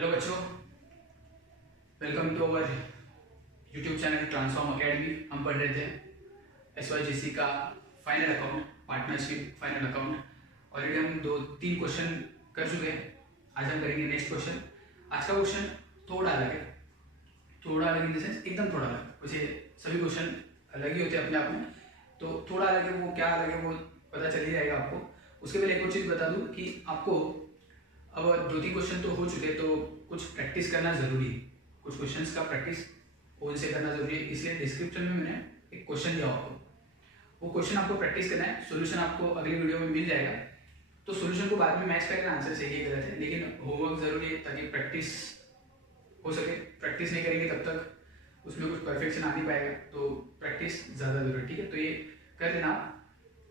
Hello बच्चों, welcome to our YouTube channel Transform Academy. हम पढ़ रहे थे SYGC का final account, partnership final account. Already हम 2-3 क्वेश्चन कर चुके हैं। आज हम करेंगे नेक्स्ट क्वेश्चन। आज का क्वेश्चन थोड़ा अलग है, थोड़ा अलग इन द सेंस एकदम थोड़ा अलग। वैसे सभी क्वेश्चन अलग ही होते हैं अपने आप में, तो थोड़ा अलग है। वो क्या अलग है वो पता चल ही जाएगा आपको। उसके पहले एक और चीज़ बता दूँ कि आपको अब 2-3 क्वेश्चन तो हो चुके, तो कुछ प्रैक्टिस करना ज़रूरी है। कुछ क्वेश्चंस का प्रैक्टिस फोन से करना ज़रूरी है, इसलिए डिस्क्रिप्शन में मैंने एक क्वेश्चन दिया आपको। वो क्वेश्चन आपको प्रैक्टिस करना है, सॉल्यूशन आपको अगली वीडियो में मिल जाएगा। तो सॉल्यूशन को बाद में मैच करके आंसर सही है गलत है, लेकिन होमवर्क ज़रूरी है ताकि प्रैक्टिस हो सके। प्रैक्टिस नहीं करेंगे तब तक उसमें कुछ परफेक्शन आ नहीं पाएगा, तो प्रैक्टिस ज़्यादा ज़रूरी है। ठीक है, तो ये कर लेना।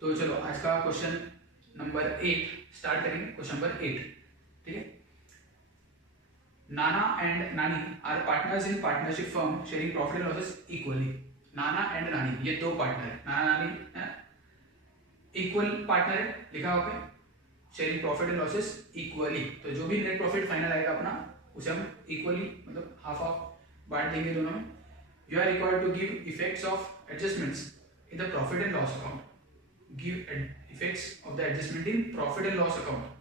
तो चलो आज का क्वेश्चन नंबर 8 स्टार्ट करेंगे। क्वेश्चन नंबर 8, ठीक है। नाना एंड नानी are partners in partnership firm sharing profit and losses equally. नाना एंड नानी ये दो पार्टनर है, नाना नानी इक्वल पार्टनर है, लिखा हुआ है sharing profit and losses equally. तो जो भी नेट प्रॉफिट फाइनल आएगा अपना, उसे हम इक्वली मतलब हाफ हाफ बांट देंगे दोनों में। You are required to give effects of adjustments in the profit and loss account. Give effects of the adjustment in profit and loss account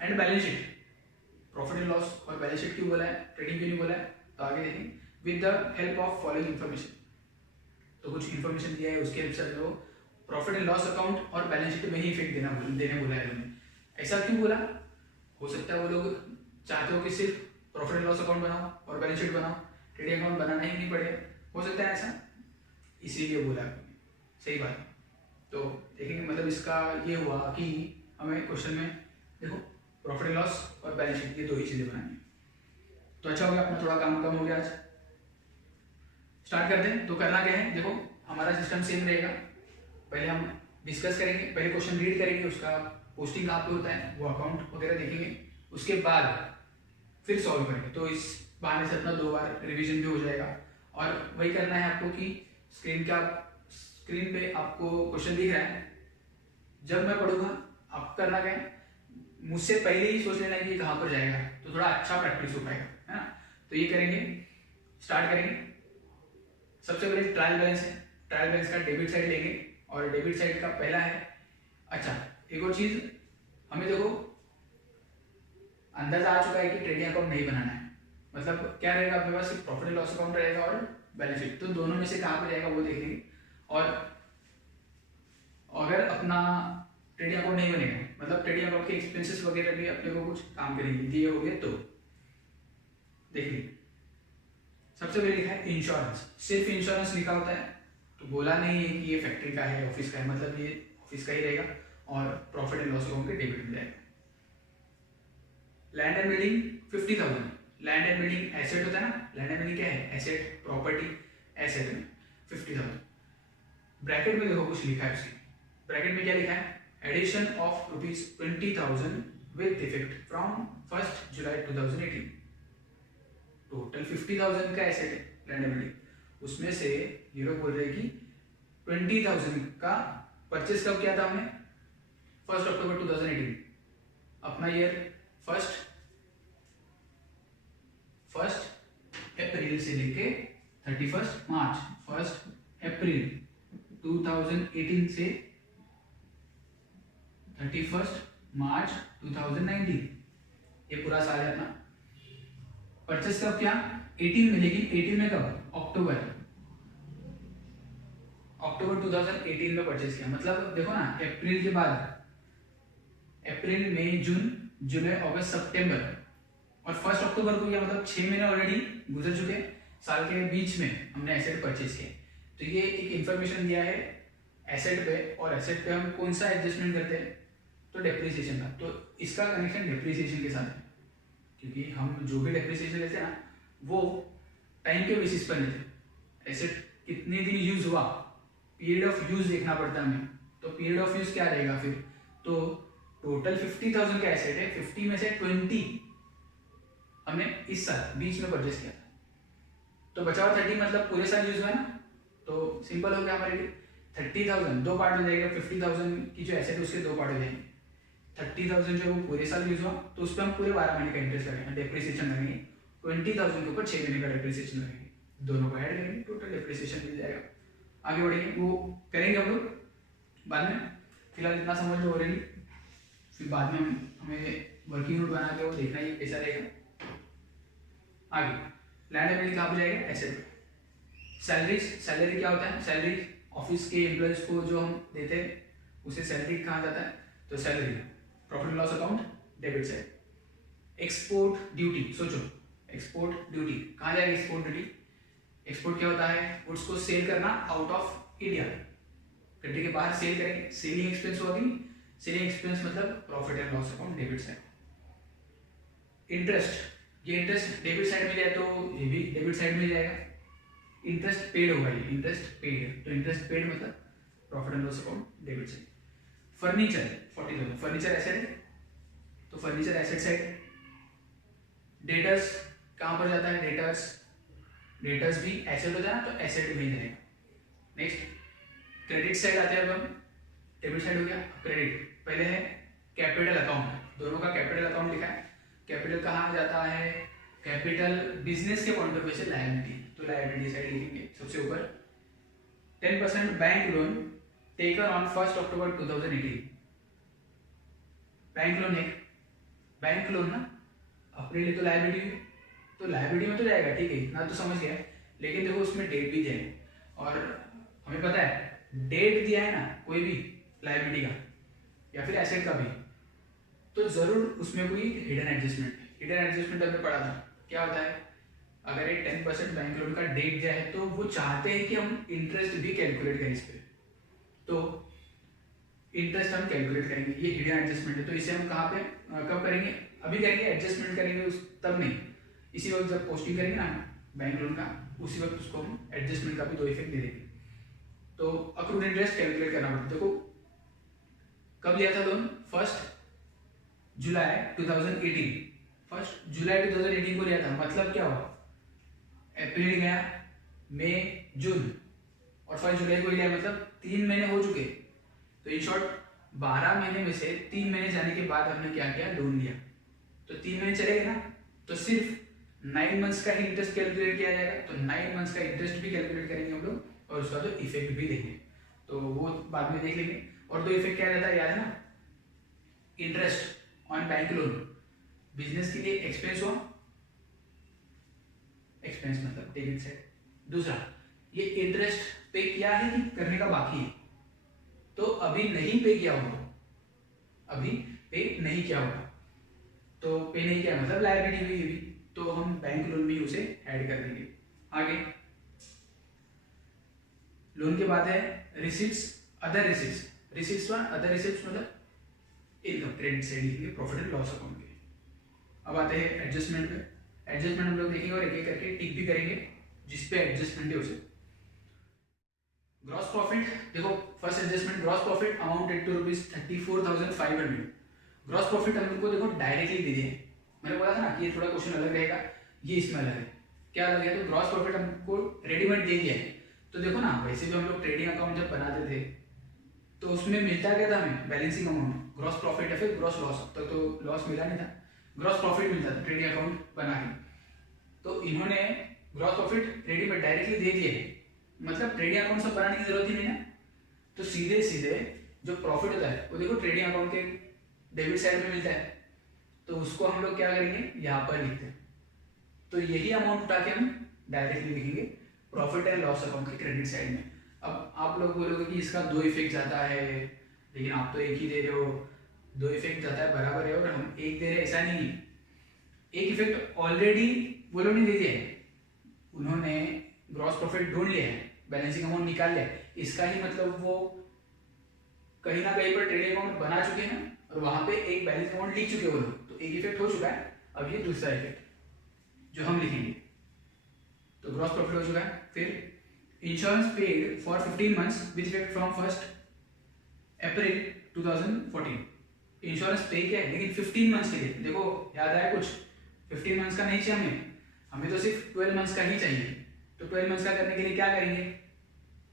and balance sheet. Profit and loss और balance sheet क्यों बोला है, trading क्यों नहीं बोला है, तो आगे देखेंगे। With the help of following information, तो कुछ इन्फॉर्मेशन दिया है, उसके हेल्प से वो प्रॉफिट एंड लॉस अकाउंट और बैलेंस शीट में ही इफेक्ट देने बोला है उन्होंने। ऐसा क्यों बोला? हो सकता है वो लोग चाहते हो कि सिर्फ प्रॉफिट एंड लॉस अकाउंट बनाओ और बैलेंस शीट बनाओ, ट्रेडिंग अकाउंट बनाना ही नहीं पड़ेगा। हो सकता है ऐसा, इसीलिए बोला। सही बात। तो देखेंगे, मतलब इसका ये हुआ कि हमें क्वेश्चन में देखो प्रॉफिट एंड लॉस और बैलेंस शीट ये दो ही चीजें बनानी है। तो अच्छा हो गया, अपना थोड़ा काम कम हो गया। आज स्टार्ट करते हैं। तो करना क्या है, देखो हमारा सिस्टम सेम रहेगा। पहले हम डिस्कस करेंगे, पहले क्वेश्चन रीड करेंगे, उसका पोस्टिंग कहाँ पे होता है वो अकाउंट वगैरह देखेंगे। उसके बाद फिर सॉल्व करेंगे। तो इस बहाने से अपना 2 बार रिविजन भी हो जाएगा। और वही करना है आपको कि स्क्रीन पे आपको क्वेश्चन दिख रहा है, जब मैं पढ़ूंगा आप करना क्या है, मुझसे पहले ही सोच लेना कि ये कहाँ पर जाएगा, तो थोड़ा अच्छा प्रैक्टिस हो पाएगा, है ना। तो ये करेंगे, स्टार्ट करेंगे। सबसे पहले ट्रायल बैलेंस है, ट्रायल बैलेंस का डेबिट साइड लेंगे और डेबिट साइड का पहला है। अच्छा, एक और चीज हमें देखो अंदाजा आ चुका है कि ट्रेडिंग अकाउंट नहीं बनाना है। मतलब क्या रहेगा अपने पास, सिर्फ प्रॉफिट एंड लॉस अकाउंट रहेगा और बैलेंस शीट। तो दोनों में से कहाँ पे जाएगा वो देख लेंगे। और अगर अपना ट्रेडिंग अकाउंट नहीं बनेगा, मतलब ट्रेडिंग अकाउंट के एक्सपेंसेस वगैरह भी अपने को कुछ काम करेंगे, दिए हो गए तो देखिए। सबसे पहले लिखा है इंश्योरेंस, सिर्फ इंश्योरेंस लिखा होता है, तो बोला नहीं है कि ये फैक्ट्री का है, ऑफिस का है, मतलब ये ऑफिस का ही रहेगा और प्रॉफिट एंड लॉस अकाउंट के डेबिट में जाएगा। Land and building 50,000, land and building asset होता है ना, लैंड एंड बिल्डिंग क्या है, एसेट, प्रॉपर्टी, एसेट में 50,000। ब्रैकेट में देखो कुछ लिखा है, उसकी ब्रैकेट में क्या लिखा है, addition of ₹20,000 with effect from 1 July 2018। Total 50,000 का एसेट है लैंड एंड बिल्डिंग, उसमें से ये लोग बोल रहे हैं कि 20,000 का परचेस कब किया था हमने, 1 अक्टूबर 2018। अपना ईयर फर्स्ट अप्रैल से लेके 31 मार्च, 1 अप्रैल 2018 से 31 मार्च 2019, ये पूरा साल है अपना। परचेस कब किया 18 में, लेकिन 18 में कब, अक्टूबर 2018 में परचेस किया। मतलब देखो ना, अप्रैल के बाद अप्रैल मई जून जुलाई अगस्त सितंबर और 1 अक्टूबर को किया, मतलब 6 महीने ऑलरेडी गुजर चुके हैं। साल के बीच में हमने एसेट परचेस किया। तो ये एक इंफॉर्मेशन दिया है एसेट पे, और एसेट पे हम कौन सा एडजस्टमेंट करते हैं, तो डेप्रिसिएशन का। तो इसका कनेक्शन डेप्रिसिएशन के साथ है, क्योंकि हम जो भी डेप्रिसिएशन लेते हैं ना, वो टाइम के बेसिस पर लेते हैं। एसेट कितने दिन यूज हुआ, पीरियड ऑफ यूज देखना पड़ता है हमें। तो पीरियड ऑफ यूज क्या रहेगा फिर, तो टोटल 50,000 का एसेट है, 50 में से 20 हमने इस साल बीच में परचेस किया था, तो बचा हुआ 30 मतलब पूरे साल यूज हुआ ना। तो सिंपल हो गया हमारे लिए, 30,000 दो पार्ट हो जाएगा, 50,000 की जो एसेट है उसके 2 पार्ट हो जाएंगे। 30,000 जो है वो पूरे साल यूज हुआ तो उस पर हम पूरे 12 महीने का इंटरेस्ट लगेंगे, डेप्रिसिएशन लगेंगे। 20,000 के ऊपर 6 महीने का डेप्रिसिएशन लगेंगे, दोनों को ऐड करेंगे, टोटल डेप्रिसिएशन मिल जाएगा। आगे बढ़ेंगे, वो करेंगे हम लोग बाद में, फिलहाल इतना समझ लो ऑलरेडी, फिर बाद में हमें वर्किंग नोट बना के वो देखना ही कैसा रहेगा। आगे लैंड एबिलिटी कहाँ पर जाएगा, एसेट। सैलरीज, सैलरी क्या होता है, सैलरी ऑफिस के एम्प्लॉयज को जो हम देते हैं उसे सैलरी कहाँ जाता है, तो salary. Profit loss account debit side. Export duty, सोचो एक्सपोर्ट ड्यूटी कहाँ जाएगी, एक्सपोर्ट ड्यूटी। एक्सपोर्ट क्या होता है, गुड्स को सेल करना आउट ऑफ इंडिया, कंट्री के बाहर सेल करेंगे, सेलिंग एक्सपेंस होगी। सेलिंग एक्सपेंस मतलब profit and loss account debit side. Interest, ये इंटरेस्ट डेबिट साइड में जाए तो ये भी डेबिट साइड में जाएगा। इंटरेस्ट पेड होगा, ये इंटरेस्ट पेड, तो इंटरेस्ट पेड मतलब profit and loss account debit side. Furniture 40,000, furniture asset है तो फर्नीचर एसेट साइड। डेटर्स कहाँ पर जाता है, डेटर्स, डेटर्स भी एसेट होता है ना तो एसेट में जाएगा। नेक्स्ट क्रेडिट साइड आते हैं, अब हम डेबिट साइड हो गया। क्रेडिट पहले है कैपिटल अकाउंट, दोनों का कैपिटल अकाउंट लिखा है। कैपिटल कहाँ जाता है, कैपिटल बिजनेस के पॉइंट ऑफ व्यू से लायबिलिटी, तो लायबिलिटी साइड लिखेंगे सबसे ऊपर। 10% bank loan taken on 1 October 2018। Bank loan है, बैंक लोन ना अपने लिए तो लायबिलिटी है, तो लायबिलिटी में तो जाएगा, ठीक है इतना तो समझ गया। लेकिन देखो उसमें डेट भी दिया है और हमें पता है डेट दिया है ना कोई भी लायबिलिटी का या फिर एसेट का भी, तो जरूर उसमें कोई हिडन एडजस्टमेंट, हिडन एडजस्टमेंट हमने पढ़ा था। क्या होता है, अगर एक 10% बैंक लोन का डेट दिया है तो वो चाहते हैं कि हम इंटरेस्ट भी कैलकुलेट करें इस पर, तो इंटरेस्ट हम कैलकुलेट करेंगे, ये हिडन एडजस्टमेंट है। तो इसे हम कहाँ पे कब करेंगे, अभी करेंगे, एडजस्टमेंट करेंगे उस तब नहीं, इसी वक्त जब पोस्टिंग करेंगे ना बैंक लोन का, उसी वक्त उसको हम एडजस्टमेंट का भी दो इफेक्ट दे देंगे। तो अक्रूड इंटरेस्ट कैलकुलेट करना पड़ता है। देखो कब लिया था लोन, 1 जुलाई 2018, 1 जुलाई 2018 को लिया था। मतलब क्या हुआ, अप्रैल गया, मई, जून और 1 जुलाई को लिया, मतलब 3 महीने हो चुके। तो इन शॉर्ट 12 महीने में से 3 महीने जाने के बाद हमने क्या किया, लोन लिया, तो 3 महीने चले गए ना, तो सिर्फ 9 मंथ्स का ही इंटरेस्ट कैलकुलेट किया जाएगा। तो 9 मंथ्स का इंटरेस्ट भी कैलकुलेट करेंगे हम लोग और उसका जो इफेक्ट भी देंगे, तो वो बाद में देख लेंगे। और दो इफेक्ट क्या रहता है याद है ना, interest on bank loan business के लिए एक्सपेंस हुआ, एक्सपेंस मतलब डेबिट साइड। दूसरा ये इंटरेस्ट पे किया है कि करने का बाकी है, तो अभी नहीं पे किया होगा, अभी पे नहीं किया होगा, तो पे नहीं किया मतलब लायबिलिटी हुई भी, तो हम बैंक लोन भी उसे ऐड कर देंगे। आगे लोन के बाद है receipts, other receipts, receipts one other receipts मतलब इनकम, क्रेडिट साइड लिखेंगे प्रॉफिट एंड लॉस अकाउंट के। अब आते हैं एडजस्टमेंट पे, एडजस्टमेंट हम लोग देखेंगे और एक एक करके टिक भी करेंगे जिस पे एडजस्टमेंट है उसे। ग्रॉस प्रॉफिट, देखो first adjustment gross profit amounted to ₹34,500। Gross profit हम लोग को देखो डायरेक्टली दे दिए, मैंने बोला था ना कि ये थोड़ा क्वेश्चन अलग रहेगा, ये इसमें अलग है। क्या अलग है, तो ग्रॉस प्रॉफिट हमको रेडीमेड दे दिया है। तो देखो ना वैसे भी हम लोग ट्रेडिंग अकाउंट जब बनाते थे तो उसमें मिलता क्या था हमें, बैलेंसिंग अमाउंट, ग्रॉस प्रॉफिट या फिर ग्रॉस लॉस, तो लॉस मिला नहीं था, ग्रॉस प्रॉफिट मिलता था ट्रेडिंग अकाउंट बना के। तो इन्होंने ग्रॉस प्रॉफिट रेडीमेड डायरेक्टली दे दिए, मतलब ट्रेडिंग अकाउंट सब बनाने की जरूरत ही नहीं है। तो सीधे सीधे जो प्रॉफिट होता है वो देखो ट्रेडिंग अकाउंट के डेबिट साइड में मिलता है, तो उसको हम लोग क्या करेंगे, यहाँ पर लिखते हैं। तो यही अमाउंट उठा के हम डायरेक्टली लिखेंगे प्रॉफिट एंड लॉस अकाउंट के क्रेडिट साइड में। अब आप लोग बोलोगे कि इसका दो इफेक्ट जाता है, लेकिन आप तो एक ही दे रहे हो, दो इफेक्ट जाता है बराबर है, और हम एक दे रहे हैं ऐसा नहीं है। एक इफेक्ट ऑलरेडी वो लोग ने दे दिया है, उन्होंने ग्रॉस प्रॉफिट ढूंढ लिया है, बैलेंसिंग अमाउंट निकाल लिया है, इसका ही मतलब वो कहीं ना कहीं पर ट्रेडिंग अकाउंट बना चुके हैं और वहां पे एक बैलेंस अमाउंट लिख चुके हैं वो लोग, तो एक इफेक्ट हो चुका है। अब ये दूसरा इफेक्ट जो हम लिखेंगे, तो ग्रॉस प्रॉफिट हो चुका है। फिर insurance paid for 15 months with effect from 1 April 2014। Insurance पे किया है लेकिन 15 मंथ्स के लिए, देखो याद आया कुछ, 15 मंथ्स का नहीं चाहिए हमें तो सिर्फ 12 मंथ्स का ही चाहिए। तो 12 मंथ्स का करने के लिए क्या करेंगे,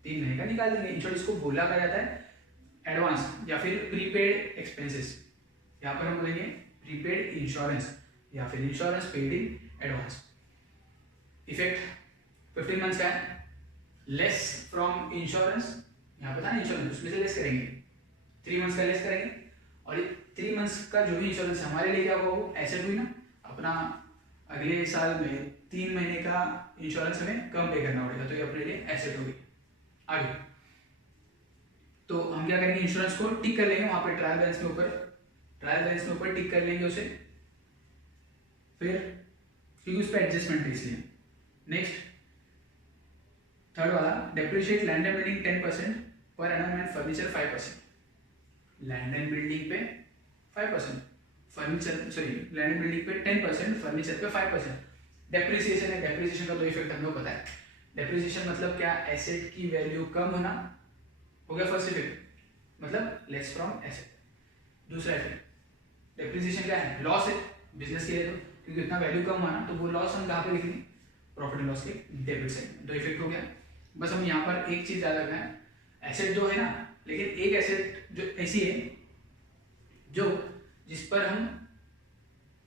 3 महीने का निकाल देंगे। इंश्योरेंस को बोला क्या जाता है, एडवांस या फिर प्रीपेड एक्सपेंसेस। यहाँ पर हम बोलेंगे प्रीपेड इंश्योरेंस या फिर insurance paid in advance. Effect 15 months का है, लेस फ्रॉम इंश्योरेंस, यहाँ पे था ना इंश्योरेंस, उसमें से लेस करेंगे, 3 मंथ्स का लेस करेंगे, और ये 3 मंथ्स का जो भी इंश्योरेंस हमारे लिए क्या होगा, वो एसेट हुई ना, अपना अगले साल में 3 महीने का इंश्योरेंस हमें कम पे करना पड़ेगा, तो ये अपने लिए एसेट होगी। आगे तो हम क्या करेंगे, इंश्योरेंस को टिक कर लेंगे वहां पे ट्रायल बैलेंस में ऊपर, ट्रायल बैलेंस में ऊपर टिक कर लेंगे उसे, फिर क्योंकि उस पर एडजस्टमेंट है इसलिए। नेक्स्ट थर्ड वाला, depreciate land and building 10% per annum and furniture 5%। Land and building पे 5%, furniture sorry land and building पे 10%, फर्नीचर पे 5%। डेप्रिसिएशन है, डेप्रिसिएशन का दो इफेक्ट हम लोग पता है। डेप्रिसिएशन मतलब क्या, एसेट की वैल्यू कम होना, हो गया फर्स्ट इफेक्ट, मतलब लेस फ्रॉम एसेट। दूसरा इफेक्ट डेप्रिसिएशन क्या है, लॉस है बिजनेस के लिए, तो क्योंकि इतना वैल्यू कम हुआ ना, तो वो लॉस हम कहाँ पे लिखेंगे, प्रॉफिट एंड लॉस के डेबिट साइड में। दो इफेक्ट हो गया। बस हम यहाँ पर एक चीज याद रखना है, एसेट दो है ना, लेकिन एक एसेट जो ऐसी है जो जिस पर हम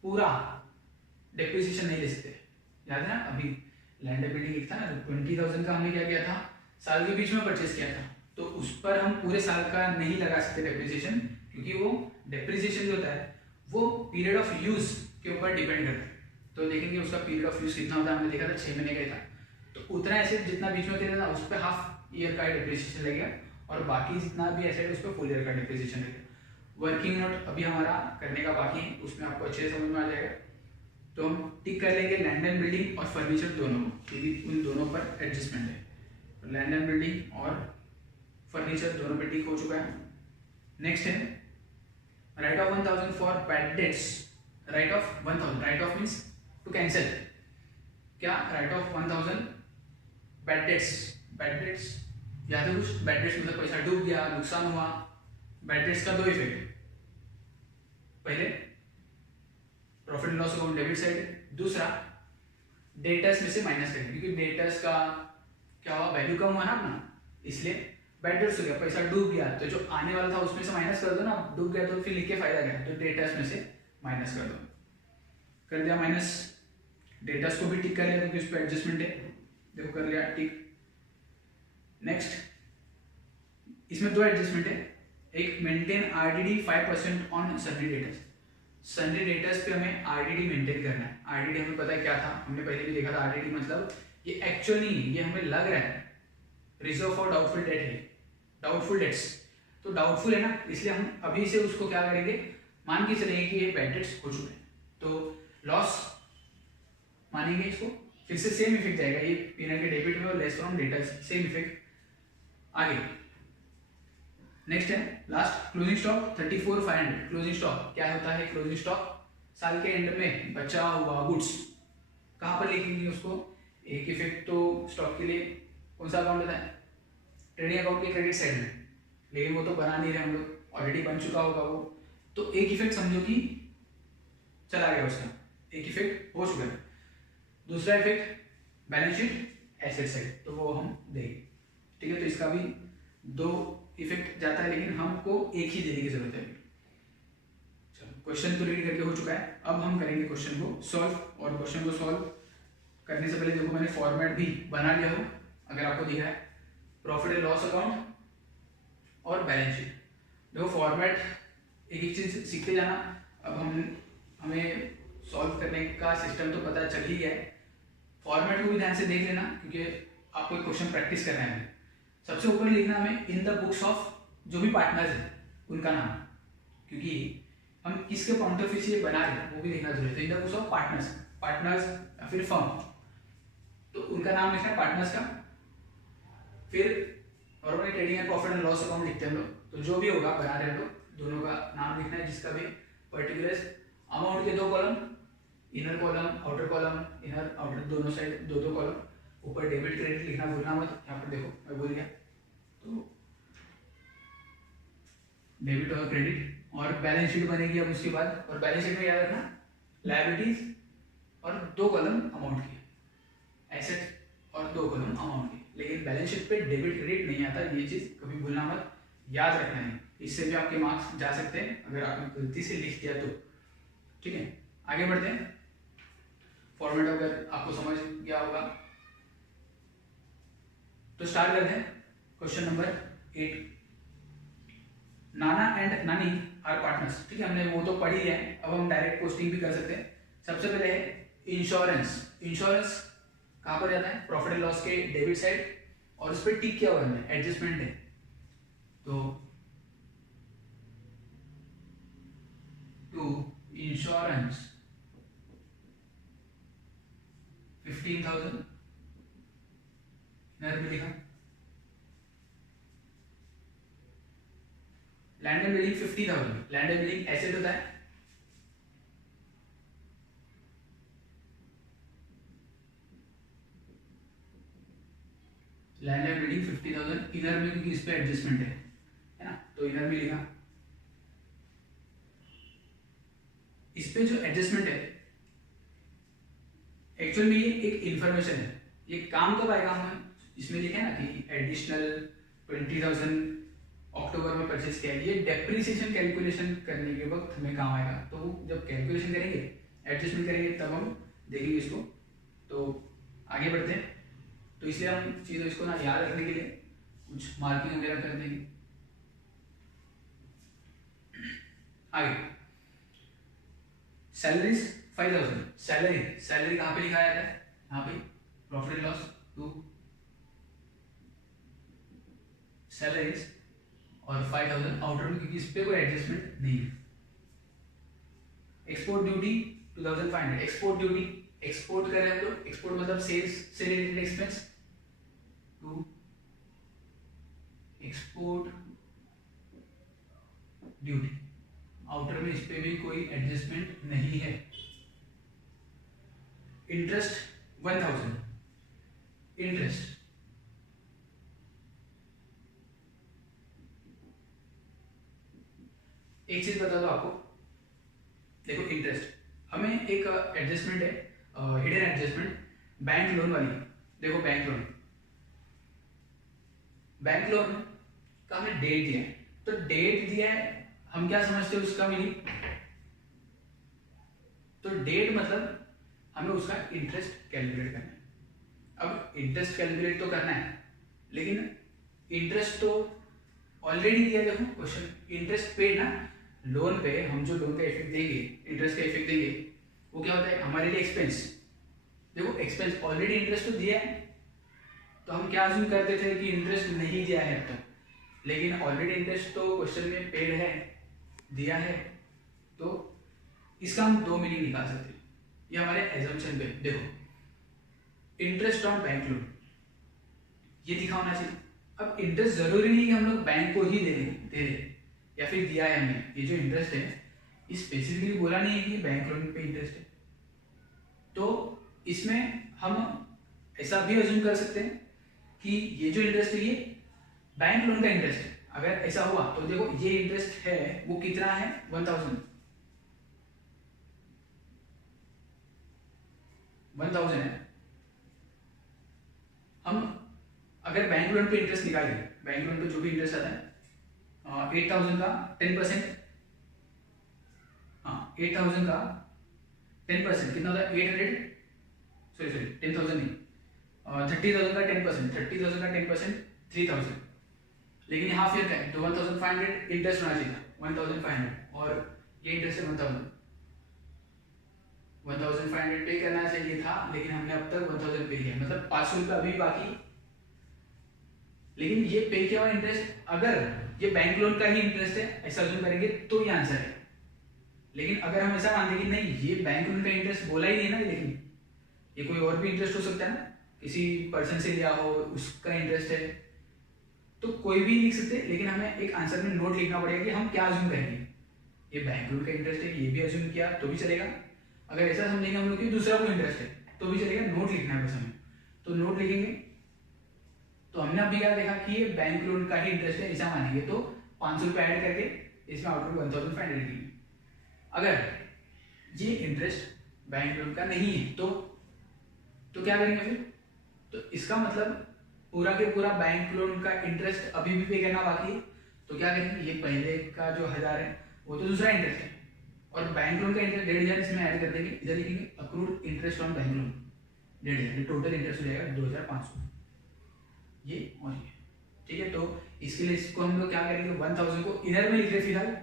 पूरा डेप्रिसिएशन नहीं ले सकते। याद है ना, अभी लैंड एंड बिल्डिंग एक था ना, 20,000 का हमने क्या किया था, साल के बीच में परचेस किया था, तो उस पर हम पूरे साल का नहीं लगा सकते डेप्रिसिएशन, क्योंकि वो डेप्रिसिएशन जो होता है वो पीरियड ऑफ यूज के ऊपर डिपेंड करता है। तो देखेंगे उसका पीरियड ऑफ यूज कितना होता है, हमने देखा था 6 महीने का ही था, तो उतना एसेट जितना बीच में था उस पर हाफ ईयर का डेप्रिसिएशन लगेगा, और बाकी जितना भी एसेट उस पर फुल ईयर का डेप्रिसिएशन लगेगा। वर्किंग नोट अभी हमारा करने का बाकी है, उसमें आपको अच्छे से समझ में आ जाएगा। तो हम टिक कर लेंगे लैंड एंड बिल्डिंग और फर्नीचर दोनों, क्योंकि उन दोनों पर एडजस्टमेंट है। तो लैंड एंड बिल्डिंग और फर्नीचर दोनों पे टिक हो चुका है। नेक्स्ट है write off 1,000 for bad debts. Write off 1,000, write off means to cancel, क्या write off 1,000 bad debts. Bad debts याद है कुछ, बैड डेट्स मतलब पैसा डूब गया, नुकसान हुआ। बैड डेट्स का दो इफेक्ट, पहले profit and loss account debit side, दूसरा डेटर्स में से माइनस करेंगे, क्योंकि डेटर्स का क्या हुआ, वैल्यू कम हुआ ना अपना, इसलिए बैड डेट्स हो गया, पैसा डूब गया, तो जो आने वाला था उसमें से माइनस कर दो ना, डूब गया तो फिर लिख के फायदा क्या, तो डेटर्स में से माइनस कर दो, कर दिया माइनस। डेटर्स को भी टिक कर लिया क्योंकि उस पर एडजस्टमेंट है, देखो कर लिया टिक। नेक्स्ट इसमें दो एडजस्टमेंट है, एक maintain RDD 5% on sundry debtors. Sundry debtors पे हमें आरडीडी मेंटेन करना है। आरडीडी हमें पता है क्या था, हमने पहले भी देखा था। आरडीडी मतलब ये एक्चुअल नहीं है, ये हमें लग रहा है रिजर्व फॉर डाउटफुल डेट है, डाउटफुल डेट्स, तो डाउटफुल है ना, इसलिए हम अभी से उसको क्या करेंगे, मान के चलेंगे कि ये बैड डेट्स हो चुके हैं, तो लॉस मानेंगे इसको, फिर से सेम इफेक्ट जाएगा, ये पीनल के डेबिट में और less from debtors, same effect. आगे नेक्स्ट है last, closing stock 34,500। Closing stock क्या होता है, क्लोजिंग स्टॉक साल के एंड में बचा हुआ गुड्स, कहाँ पर लिखेंगे उसको, एक इफेक्ट तो स्टॉक के लिए कौन सा अकाउंट होता है, ट्रेडिंग अकाउंट के क्रेडिट साइड में, लेकिन वो तो बना नहीं रहे हम लोग, ऑलरेडी बन चुका होगा वो, तो एक इफेक्ट समझो कि चला गया उसका, एक इफेक्ट हो चुका है। दूसरा effect balance sheet asset side, तो वो हम देंगे, ठीक है। तो इसका भी दो इफेक्ट जाता है, लेकिन हमको एक ही देने की जरूरत है। चलो क्वेश्चन तो रेडी करके हो चुका है, अब हम करेंगे क्वेश्चन को सॉल्व, और क्वेश्चन को सॉल्व करने से पहले देखो मैंने फॉर्मेट भी बना लिया हो, अगर आपको दिखा है, प्रॉफिट एंड लॉस अकाउंट और बैलेंस शीट। देखो फॉर्मेट एक एक चीज सीखते जाना, अब हमें सॉल्व करने का सिस्टम तो पता चल ही गया है, फॉर्मेट को भी ध्यान से देख लेना, क्योंकि आपको एक क्वेश्चन प्रैक्टिस करना है। सबसे ऊपर लिखना हमें इन द बुक्स ऑफ जो भी पार्टनर्स है उनका नाम, क्योंकि हम किसके पॉइंट ऑफ व्यू से बना रहे हैं वो भी देखना जरूरी है। In the books of partners, partners या फिर फर्म, तो उनका नाम लिखना है पार्टनर्स का। फिर normally trading and profit and loss account लिखते हैं हम लोग, तो जो भी होगा बना रहे हैं तो दोनों का नाम लिखना है, जिसका भी पर्टिकुलर अमाउंट के दो column, inner column outer column, inner outer दोनों साइड दो दो कॉलम, ऊपर डेबिट क्रेडिट लिखना भूलना मत। यहाँ पर देखो मैं भूल गया, तो डेबिट और क्रेडिट, और बैलेंस शीट बनेगी अब उसके बाद, और बैलेंस शीट में याद रखना लायबिलिटीज और दो कॉलम अमाउंट की, एसेट और दो कॉलम अमाउंट की, लेकिन बैलेंस शीट पे डेबिट क्रेडिट नहीं आता, ये चीज कभी भूलना मत, याद रखना है। इससे भी आपके मार्क्स जा सकते हैं अगर आपने गलती से लिख दिया तो। ठीक है, आगे बढ़ते हैं। फॉर्मेट अगर आपको समझ गया होगा तो स्टार्ट करते हैं। क्वेश्चन नंबर 8, नाना एंड नानी आर पार्टनर्स। ठीक है, हमने वो तो पढ़ ही लिया है, अब हम डायरेक्ट पोस्टिंग भी कर सकते हैं। सबसे पहले है इंश्योरेंस। इंश्योरेंस कहाँ पर जाता है? प्रॉफिट एंड लॉस के डेबिट साइड, और उस पर टिक किया हुआ है, एडजस्टमेंट है। तो टू इंश्योरेंस 15,000 नर में लिखा। Land and building 50,000। Land and building asset होता है। लैंड एंड बिल्डिंग 50,000 इनर में, क्योंकि इस पे एडजस्टमेंट है ना, तो इनर में लिखा। इस पे जो एडजस्टमेंट है एक्चुअल में ये एक इंफॉर्मेशन है। ये काम कब आएगा? हम इसमें लिखे ना कि एडिशनल 20,000 अक्टूबर में परचेज किया। ये डेप्रिसिएशन कैलकुलेशन करने के वक्त हमें काम आएगा। तो जब कैलकुलेशन करेंगे, एडजस्टमेंट करेंगे, तब हम देखेंगे इसको। तो आगे बढ़ते हैं। तो इसलिए हम चीज़ों इसको ना याद रखने के लिए कुछ मार्किंग वगैरह कर देंगे। आगे सैलरीज 5,000। सैलरी कहाँ पे लिखा जाता है? यहाँ पे profit and loss to salaries और 5,000 आउटर में, क्योंकि इस पे कोई एडजस्टमेंट नहीं है। Export duty 2,500। Export duty, export कर रहे हैं हम लोग, एक्सपोर्ट मतलब सेल्स से related expense, to export duty. Outer में इस पे भी कोई एडजस्टमेंट नहीं है। इंटरेस्ट 1,000। इंटरेस्ट एक चीज बता दो आपको, देखो इंटरेस्ट हमें एक एडजस्टमेंट है, हिडन एडजस्टमेंट, बैंक लोन वाली। देखो बैंक लोन का हमने डेट दिया है, तो डेट दिया है, हम क्या समझते हैं उसका मीनिंग? तो डेट मतलब हमें उसका इंटरेस्ट कैलकुलेट करना है। अब इंटरेस्ट कैलकुलेट तो करना है, लेकिन इंटरेस्ट तो ऑलरेडी दिया। देखो क्वेश्चन, इंटरेस्ट पेड ना, लोन पे हम जो लोन का इफेक्ट देंगे, इंटरेस्ट का इफेक्ट देंगे, वो क्या होता है हमारे लिए? एक्सपेंस। देखो एक्सपेंस ऑलरेडी इंटरेस्ट तो दिया है, तो हम क्या अज्यूम करते थे कि इंटरेस्ट नहीं दिया है अब तक, लेकिन ऑलरेडी इंटरेस्ट तो क्वेश्चन में पेड है, दिया है। तो इसका हम दो मीनिंग निकाल सकते हैं, ये हमारे एजम्पशन पे। देखो इंटरेस्ट ऑन बैंक लोन ये दिखा होना चाहिए। अब इंटरेस्ट जरूरी नहीं कि हम लोग बैंक को ही दे रहे या फिर दिया है हमने। ये जो इंटरेस्ट है, ये स्पेसिफिकली बोला नहीं है कि बैंक लोन पे इंटरेस्ट है। तो इसमें हम ऐसा भी अज्यूम कर सकते हैं कि ये जो इंटरेस्ट है ये बैंक लोन का इंटरेस्ट है। अगर ऐसा हुआ तो देखो ये इंटरेस्ट है वो कितना है? 1,000 है। हम अगर बैंक लोन पे इंटरेस्ट निकालें, बैंक लोन पे जो भी इंटरेस्ट आता है 8,000 का 10%, हाँ 8,000 का 10% कितना होता है? 10,000 नहीं, 30,000 का 10%, 30,000 का 10% 3,000। लेकिन हाफ ईयर का है तो 1,500 इंटरेस्ट होना चाहिए था, 1,500, और ये इंटरेस्ट है 1,500 पे करना चाहिए था, लेकिन हमने अब तक 1,000 पे किया, मतलब 500 रुपये अभी बाकी। लेकिन ये पे किया हुआ इंटरेस्ट अगर ये बैंक लोन का ही इंटरेस्ट है ऐसा अज्यूम करेंगे तो ये आंसर है। लेकिन अगर हम ऐसा मान लें कि नहीं ये बैंक लोन का इंटरेस्ट बोला ही नहीं ना, लेकिन ये कोई और भी इंटरेस्ट हो सकता है ना, किसी पर्सन से लिया हो उसका इंटरेस्ट है, तो कोई भी लिख सकते हैं। लेकिन हमें एक आंसर में नोट लिखना पड़ेगा कि हम क्या अज्यूम करेंगे। ये बैंक लोन का इंटरेस्ट है, ये भी अज्यूम किया तो भी चलेगा। अगर ऐसा समझेंगे हम लोग कि दूसरा कोई इंटरेस्ट है तो भी चलेगा। नोट लिखना है बस हमें, तो नोट लिखेंगे। तो हमने अभी क्या देखा कि ये बैंक लोन का ही इंटरेस्ट है, ऐसा मानेंगे तो 500 रुपये ऐड करके इसमें आउटपुट 1,500 लिखेंगे। अगर ये इंटरेस्ट बैंक लोन का नहीं है तो क्या करेंगे फिर? तो इसका मतलब पूरा के पूरा बैंक लोन का इंटरेस्ट अभी भी पे करना बाकी है, तो क्या करेंगे, ये पहले का जो 1000 है वो तो दूसरा इंटरेस्ट है, और बैंक लोन का इंटरेस्ट 1500 इसमें ऐड कर देंगे, इधर लिखेंगे accrued interest on bank loan 1500, total interest हो जाएगा 2500, ये और ये। ठीक है, तो इसके लिए इसको हम लोग क्या करेंगे, 1000 को इनर में लिख रहे फिलहाल।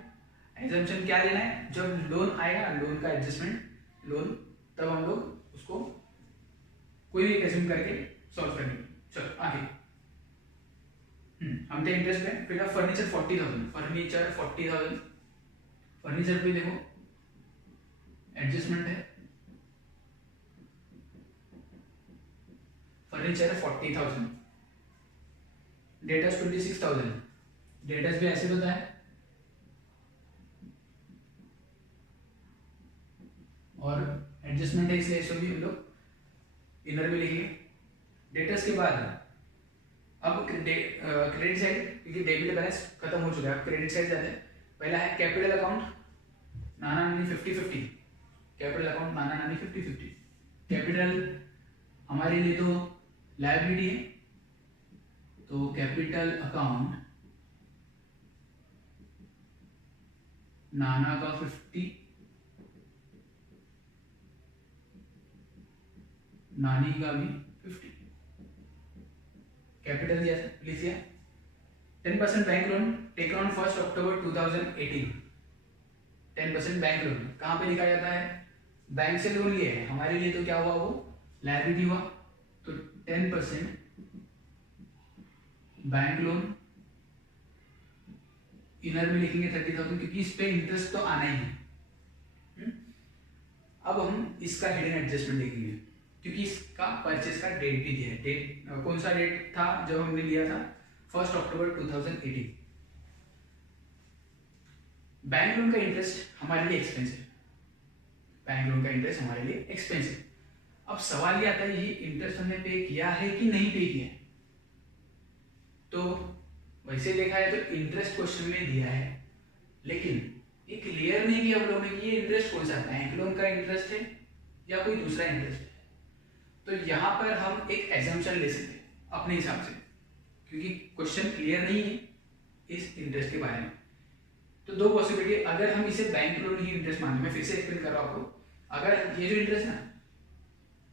एग्जाम्पशन क्या लेना है, जब लोन आएगा, लोन का एडजस्टमेंट लोन, तब हम लोग उसको कोई भी एज्यूम करके सॉल्व करेंगे। चलो आगे, हम थे इंटरेस्ट पे, फिर फर्नीचर 40,000, फर्नीचर 40,000, फर्नीचर पे देखो एडजस्टमेंट है, फर्नीचर है 40,000, डेटर्स 26,000, डेटर्स भी ऐसे बताया, और एडजस्टमेंट है इसलिए इसको भी हम लोग इनर में लिखेंगे। डेटर्स के बाद अब क्रेडिट साइड, क्योंकि डेबिट बैलेंस खत्म हो चुका है, क्रेडिट साइड जाते हैं। पहला है कैपिटल अकाउंट, नाना नानी 50-50, कैपिटल अकाउंट नाना नानी 50-50। कैपिटल हमारे लिए तो लायबिलिटी है, तो कैपिटल अकाउंट नाना का 50, नानी का भी 50, कैपिटल दिया था, लिख दिया। 10% bank loan taken on 1 October 2018, 10% bank loan कहाँ पे लिखा जाता है, बैंक से लोन लिए है, हमारे लिए तो क्या हुआ, वो लायबिलिटी हुआ, तो 10% बैंक लोन, इनर में लिखेंगे 30,000, क्योंकि इस पे इंटरेस्ट तो आना ही है। अब हम इसका हेडिंग एडजस्टमेंट देखेंगे, क्योंकि इसका परचेज का डेट भी दिया है, डेट कौन सा डेट था जब हमने लिया था, 1 अक्टूबर 2018। बैंक लोन का इंटरेस्ट हमारे लिए एक्सपेंस है, बैंक लोन का इंटरेस्ट हमारे लिए एक्सपेंस है। अब सवाल ये आता है, ये इंटरेस्ट हमने पे किया है कि नहीं पे किया है, तो वैसे देखा है तो इंटरेस्ट क्वेश्चन में दिया है, लेकिन ये क्लियर नहीं किया हम लोगों ने कि ये इंटरेस्ट कौन सा, बैंक लोन का इंटरेस्ट है या कोई दूसरा इंटरेस्ट है। तो यहाँ पर हम एक एजम्पशन ले सकते हैं अपने हिसाब से, क्योंकि क्वेश्चन क्लियर नहीं है इस इंटरेस्ट के बारे में। तो दो पॉसिबिलिटी, अगर हम इसे बैंक लोन ही इंटरेस्ट मानते, मैं फिर से एक्सप्लेन कर रहा हूँ आपको, अगर ये जो इंटरेस्ट है ना,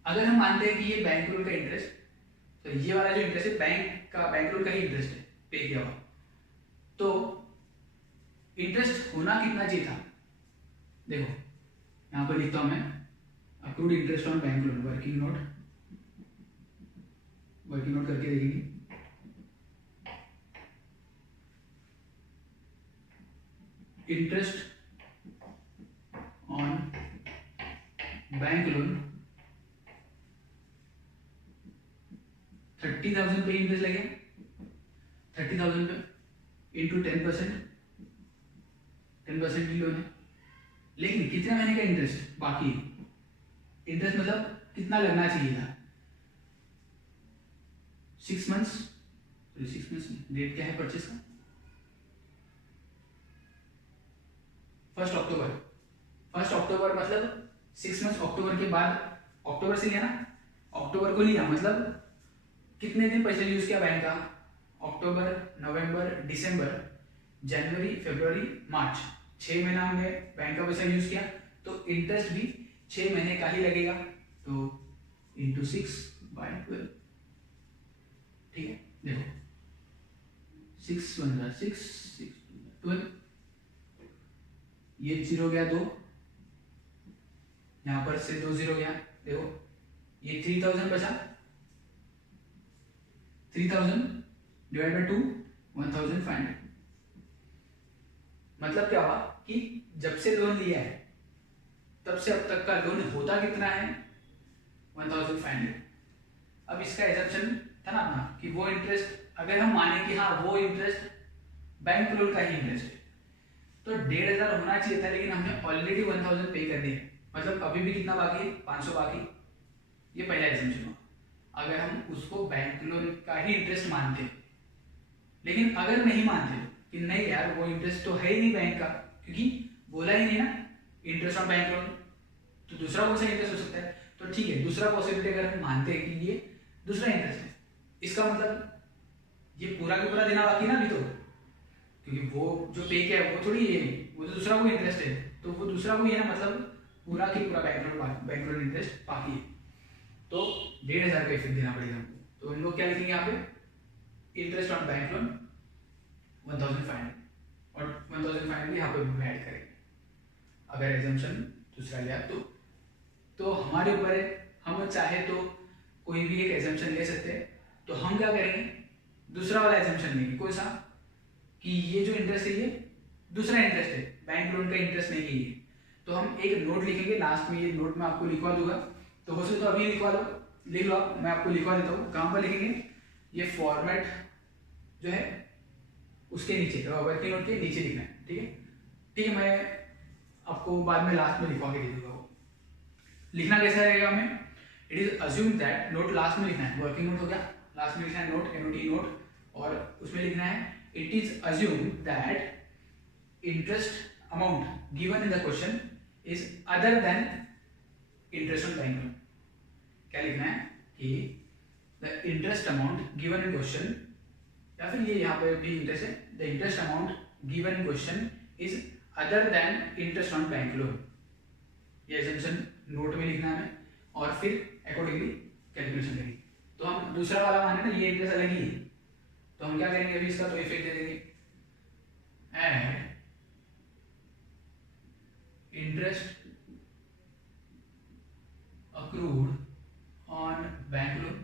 अगर हम मानते हैं कि ये बैंक लोन का इंटरेस्ट, तो ये वाला जो इंटरेस्ट है बैंक लोन का ही इंटरेस्ट है पे किया हुआ, तो इंटरेस्ट होना कितना चाहिए था, देखो यहां पर लिखता हूं मैं, accrued interest on bank loan, working note करके देखेंगे, इंटरेस्ट ऑन बैंक लोन 30,000 पे इंटरेस्ट लगे, 30,000 पे इंटू 10%, 10% की लोन है, लेकिन कितने महीने का इंटरेस्ट बाकी, इंटरेस्ट मतलब कितना लगना चाहिए था, 6 मंथ्स, 6 मंथ्स, डेट क्या है परचेस का, 1 अक्टूबर, 1 अक्टूबर मतलब 6 मंथ्स, अक्टूबर के बाद, अक्टूबर से लिया ना, अक्टूबर को लिया मतलब कितने दिन पैसे यूज किया बैंक का, अक्टूबर, नवंबर, दिसंबर, जनवरी, फरवरी, मार्च, 6 महीना हमने बैंक का पैसा यूज किया, तो इंटरेस्ट भी 6 महीने का ही लगेगा, तो इंटू 6/12, ठीक है, देखो 6 15 6 6 12, ये 0 गया 2, यहां पर से 2 0 गया, देखो ये 3,000 बचा, 3,000 डिवाइड बाय 2, 1,500, मतलब क्या हुआ कि जब से लोन लिया है तब से अब तक का लोन होता कितना है, 1,500। अब इसका एजम्पशन था ना अपना कि वो इंटरेस्ट, अगर हम माने कि हाँ वो इंटरेस्ट बैंक लोन का ही इंटरेस्ट है, तो 1,500 होना चाहिए था, लेकिन हमने ऑलरेडी 1,000 पे कर दिया, मतलब अभी भी कितना बाकी है, 500 बाकी, ये पहला एजम्पशन हुआ। अगर हम उसको बैंक लोन का ही इंटरेस्ट मानते, लेकिन अगर नहीं मानते कि नहीं यार वो इंटरेस्ट तो है ही नहीं बैंक का, क्योंकि बोला ही नहीं ना इंटरेस्ट ऑन बैंक लोन, तो दूसरा कौन सा इंटरेस्ट हो सकता है, तो ठीक है दूसरा पॉसिबिलिटी अगर हम मानते हैं कि ये दूसरा इंटरेस्ट है, इसका मतलब ये पूरा का पूरा देना बाकी ना अभी, क्योंकि वो जो पे किया है वो थोड़ी ये नहीं, वो तो दूसरा को इंटरेस्ट है, तो वो दूसरा को ये ना मतलब पूरा की पूरा बैंक लोन इंटरेस्ट बाकी है, तो 1,500 का इफेक्ट देना पड़ेगा हमको। तो हम लोग क्या लिखेंगे यहाँ पे, इंटरेस्ट ऑन बैंक लोन 1,500, और 1,500 यहाँ पे ऐड करेंगे अगर एग्जाम्पशन दूसरा लिया तो हमारे ऊपर है, हम चाहे तो कोई भी एक एग्जाम्पशन ले सकते हैं। तो हम क्या करेंगे, दूसरा वाला एग्जाम्पशन लेंगे, कौन सा, कि ये जो इंटरेस्ट है ये दूसरा इंटरेस्ट है, बैंक लोन का इंटरेस्ट नहीं है ये। तो हम एक नोट लिखेंगे लास्ट में, ये नोट मैं आपको लिखवा दूंगा, तो हो सके तो अभी लिखवा लो, लिख लो आप, मैं आपको लिखवा देता हूँ। कहाँ पर लिखेंगे, ये फॉर्मेट जो है उसके नीचे, वर्किंग नोट के नीचे लिखना है, ठीक है। ठीक है, मैं आपको बाद में लास्ट में लिखवा के दे दूंगा। वो लिखना कैसा रहेगा हमें, it is assume that, note last में लिखना है, वर्किंग नोट हो गया, लास्ट में लिखना है नोट, एनओटी नोट, और उसमें लिखना है it is assume that interest amount given in the question is other than interest on bank loan. क्या लिखना है कि the interest amount given in question, या फिर ये यहाँ पे भी इंटरेस्ट है, the interest amount given in question is other than interest on bank loan. ये एजम्पशन नोट में लिखना है और फिर अकॉर्डिंगली कैलकुलेशन करेंगे। तो हम दूसरा वाला माने ना, ये इंटरेस्ट अलग ही है, तो हम क्या करेंगे अभी इसका तो इफेक्ट दे देंगे, add interest accrued on bank loan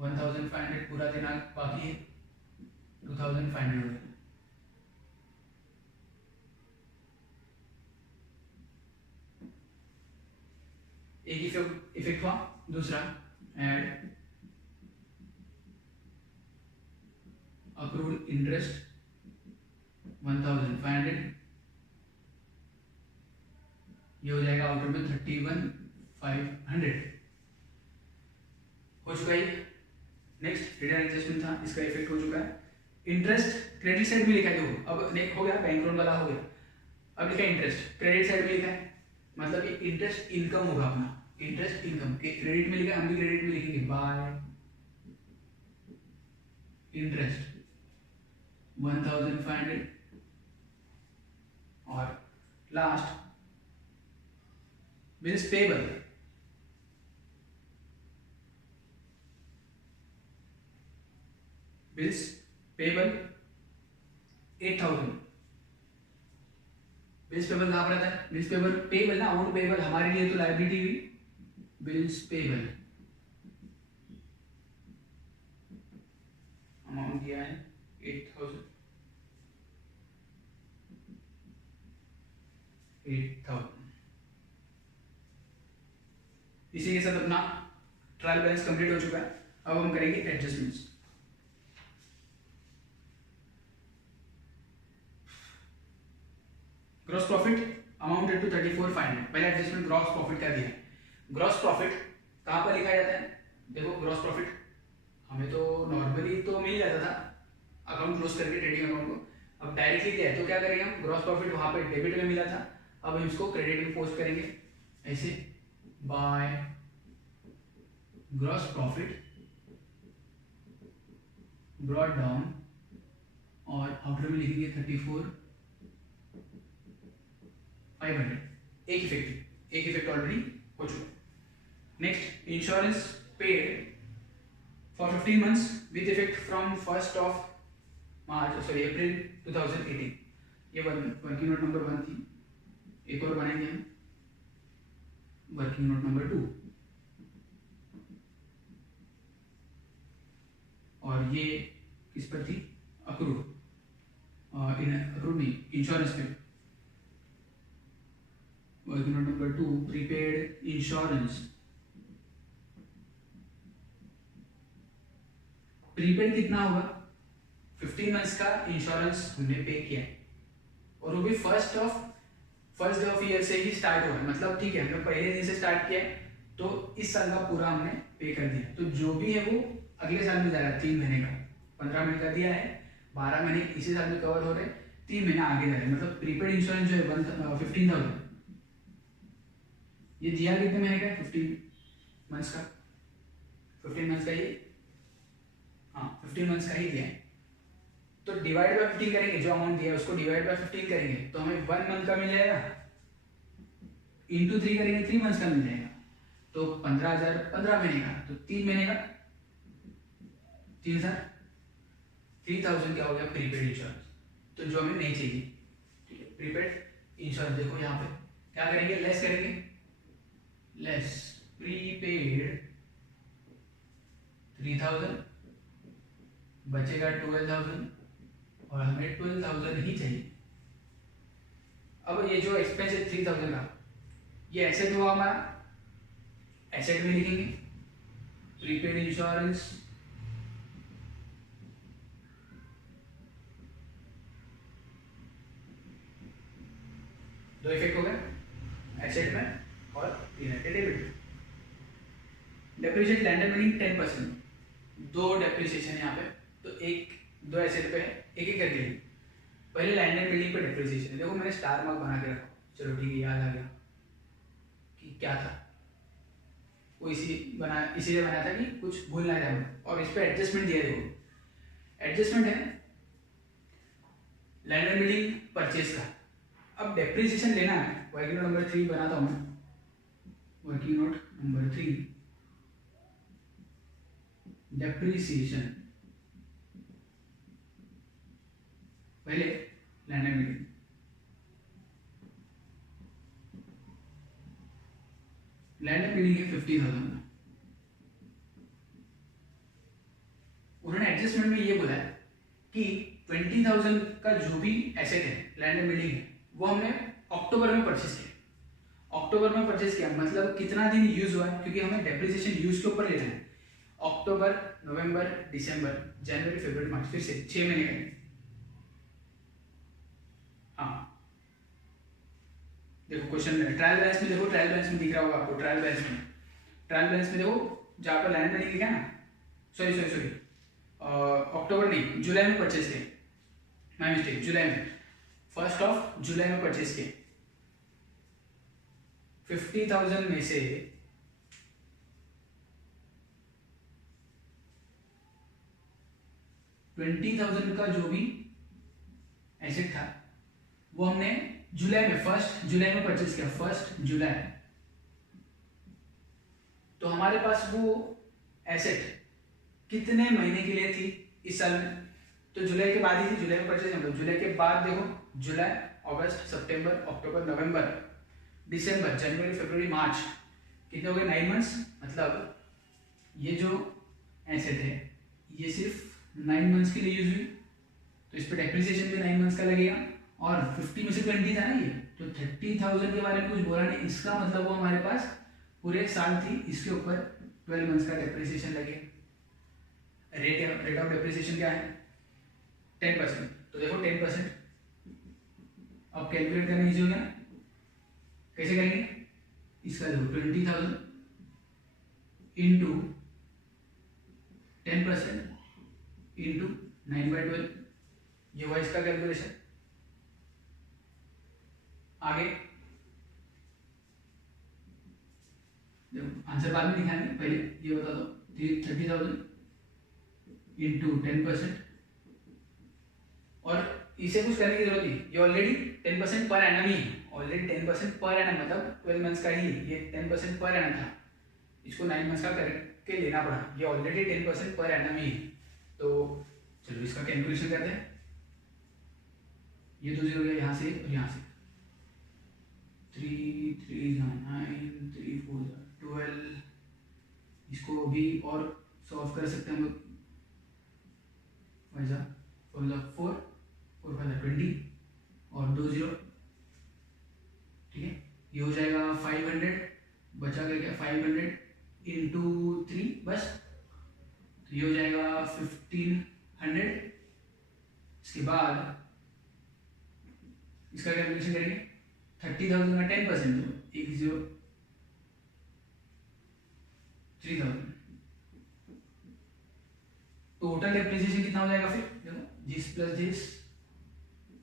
1,500 पूरा देना बाकी है, 2,500 एक ही इफेक्ट हुआ। दूसरा एड अक्रूड इंटरेस्ट 1,500, ये हो जाएगा आउटर में 31,500 हो चुका है। नेक्स्ट रिटर्न एडजस्टमेंट था, इसका इफेक्ट हो चुका है। इंटरेस्ट क्रेडिट साइड में लिखा है, देखो अब हो गया बैंक लोन वाला हो गया, अब लिखा है इंटरेस्ट क्रेडिट साइड में लिखा है, मतलब ये इंटरेस्ट इनकम होगा अपना, इंटरेस्ट इनकम के क्रेडिट में लिखा है, हम भी क्रेडिट में लिखेंगे बाय इंटरेस्ट 1,500, और last bills payable, bills payable 8,000। Bills payable कहाँ पर आता है, बिल्स पेबल पेबल ना, अमाउंट पेबल हमारे लिए तो लायबिलिटी हुई, बिल्स पेबल अमाउंट दिया है 8,000, 8,000। इसी के साथ अपना ट्रायल बैलेंस कंप्लीट हो चुका है। अब हम करेंगे adjustments. Gross profit amounted to 34,500, पहले एडजस्टमेंट ग्रॉस प्रॉफिट का दिया है। ग्रॉस प्रॉफिट कहाँ पर लिखा जाता है, देखो ग्रॉस प्रॉफिट हमें तो नॉर्मली तो मिल जाता था अकाउंट क्लोज करके ट्रेडिंग अकाउंट को, अब डायरेक्टली दिया है तो क्या करेंगे हम, ग्रॉस प्रॉफिट वहां पे डेबिट में मिला था, अब हम इसको क्रेडिट में पोस्ट करेंगे ऐसे, by gross profit brought down, और आउटर में लिखेंगे 34,500। एक इफेक्ट ऑलरेडी हो चुका। Next insurance paid for 15 months with effect from 1st of April 2018। ये वर्किंग नोट नंबर 1 थी, एक और बनाएंगे हम वर्किंग नोट नंबर 2, और ये किस पर थी, अक्रूड, अक्रूड नहीं इंश्योरेंस पे, working note number 2 prepaid insurance. Prepaid कितना होगा, 15 मंथ्स का इंश्योरेंस हमने पे किया है, और वो भी फर्स्ट डे ऑफ ईयर से ही स्टार्ट हुआ है, मतलब ठीक है हमने पहले दिन से स्टार्ट किया है, तो इस साल का पूरा हमने पे कर दिया, तो जो भी है वो अगले साल में जा रहा है। 3 महीने का 15 महीने का दिया है, 12 महीने इसी साल में कवर हो रहे, 3 महीना आगे जा रहे, मतलब प्रीपेड इंश्योरेंस जो है 15,000, ये दिया कितने महीने का, 15 मंथ्स का, 15 मंथ्स का ये, हाँ 15 मंथ्स का ही दिया है, तो डिवाइड बाय 15 करेंगे, जो अमाउंट दिया है उसको डिवाइड बाय 15 करेंगे तो हमें 1 मंथ का मिल जाएगा, इंटू 3 करेंगे 3 मंथ का मिल जाएगा, तो 15,000 15 महीने का, तो 3 महीने का 3,000 क्या हो गया प्रीपेड इंश्योरेंस, तो जो हमें नहीं चाहिए। ठीक है, प्रीपेड इंश्योरेंस देखो यहाँ पे क्या करेंगे, लेस करेंगे, लेस प्रीपेड 3,000 बचेगा 12,000 और हमें 12,000 ही चाहिए। अब ये जो एक्सपेंस है 3,000 का, ये एसेट हुआ हमारा, एसेट में लिखेंगे प्रीपेड इंश्योरेंस दो इफेक्ट हो गया एसेट में और debit. Depreciation land and building 10%, दो डेप्रिसिएशन यहाँ पे, तो दो एसेट पे एक एक करके पहले लैंड एंड बिल्डिंग पे डेप्रिसिएशन है, देखो मैंने स्टार मार्क बना के रखा, चलो ठीक है याद आ गया कि क्या था, वो इसीलिए बनाया था कि कुछ भूल ना जाए, और इस पे एडजस्टमेंट दिया, देखो एडजस्टमेंट है लैंड एंड बिल्डिंग परचेज का। अब डेप्रिसिएशन लेना है, वर्किंग नोट नंबर 3 बनाता हूँ मैं, वर्किंग नोट नंबर 3 डेप्रिसिएशन, पहले land and building, land and building है 50,000, उन्होंने एडजस्टमेंट में ये बोला है कि 20,000 का जो भी एसेट है लैंड एंड बिल्डिंग है वो हमने अक्टूबर में परचेज किया, अक्टूबर में परचेज किया मतलब कितना दिन यूज हुआ है, क्योंकि हमें डेप्रिसिएशन यूज के ऊपर लेना है, अक्टूबर नवंबर दिसंबर जनवरी फरवरी मार्च, फिर से 6 महीने का। हाँ देखो क्वेश्चन में ट्रायल बैलेंस में, देखो ट्रायल बैलेंस में दिख रहा होगा आपको, ट्रायल बैलेंस में देखो जहाँ पर लैंड बिल्डिंग लिखा है ना, सॉरी अक्टूबर नहीं जुलाई में परचेज किए, माय मिस्टेक, जुलाई में 1 जुलाई में परचेज किए, 50,000 में से 20,000 का जो भी एसेट था वो हमने जुलाई में 1 जुलाई में परचेज किया, 1 जुलाई, तो हमारे पास वो एसेट कितने महीने के लिए थी इस साल में, तो जुलाई के बाद ही थी, जुलाई में परचेज हम लोग, जुलाई के बाद देखो जुलाई अगस्त सितंबर अक्टूबर नवंबर दिसंबर जनवरी फरवरी मार्च, कितने हो गए 9 मंथ्स, मतलब ये जो एसेट है ये सिर्फ 9 मंथ्स के लिए यूज हुई, तो इस पर डेप्रिसिएशन भी 9 मंथ्स का लगेगा, और 50 में से 20 था ना ये, तो 30,000 के बारे में कुछ बोला नहीं, इसका मतलब वो हमारे पास पूरे साल थी, इसके ऊपर 12 मंथ्स का डेप्रिसिएशन लगेगा। रेट ऑफ डेप्रिसिएशन क्या है 10%, तो देखो 10%, अब कैलकुलेट करना इजी हो गया, कैसे करेंगे, इसका देखो 20,000 इंटू 10% इंटू 9/12, ये हुआ इसका कैलकुलेशन। आगे देखो आंसर बाद में दिखाएंगे, पहले ये बता दो 30,000 इंटू 10%, और इसे कुछ करने की जरूरत नहीं, ये ऑलरेडी 10% पर एनम ही है, ऑलरेडी 10% पर एनम मतलब 12 मंथ्स का ही, ये 10% पर एनम था, इसको 9 मंथ्स का करके लेना पड़ा, ये ऑलरेडी 10% पर एनम ही है, तो चलो इसका कैलकुलेशन करते हैं, ये तो 0 हो गया यहाँ से और यहाँ से, 3 3 9 3 4 12, इसको भी और सॉल्व कर सकते हैं हम लोग, 4 4 5 20 और 2 0, ठीक है, ये हो जाएगा 500, बचा क्या 500 इंटू 3 बस, तो ये हो जाएगा 1500, इसके बाद इसका कैलकुलेशन करेंगे, 30,000 का 10%, 3,000, टोटल डेप्रिसिएशन कितना हो जाएगा, फिर देखो जिस